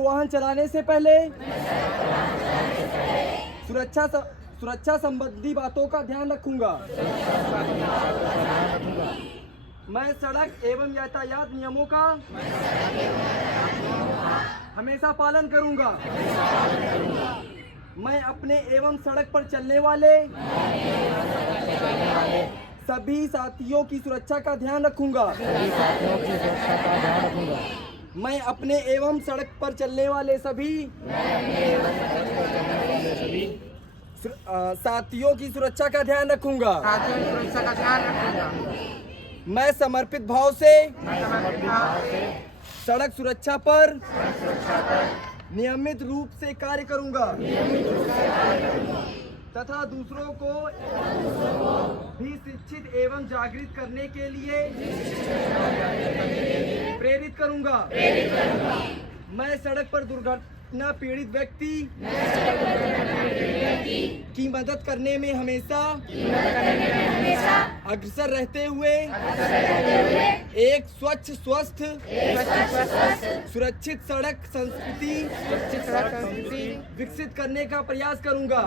वाहन चलाने से पहले सुरक्षा संबंधी बातों का ध्यान रखूंगा। मैं सड़क एवं यातायात नियमों का हमेशा पालन करूंगा। मैं अपने एवं सड़क पर चलने वाले सभी साथियों की सुरक्षा का ध्यान रखूंगा। मैं अपने एवं सड़क पर चलने वाले सभी साथियों की सुरक्षा का ध्यान रखूंगा। मैं समर्पित भाव से सड़क सुरक्षा पर नियमित रूप से कार्य करूंगा तथा दूसरों को भी शिक्षित एवं जागृत करने के लिए प्रेरित करूंगा। मैं सड़क पर दुर्घटना पीड़ित व्यक्ति की मदद करने में हमेशा अग्रसर रहते हुए एक स्वच्छ स्वस्थ सुरक्षित सड़क संस्कृति विकसित करने का प्रयास करूंगा।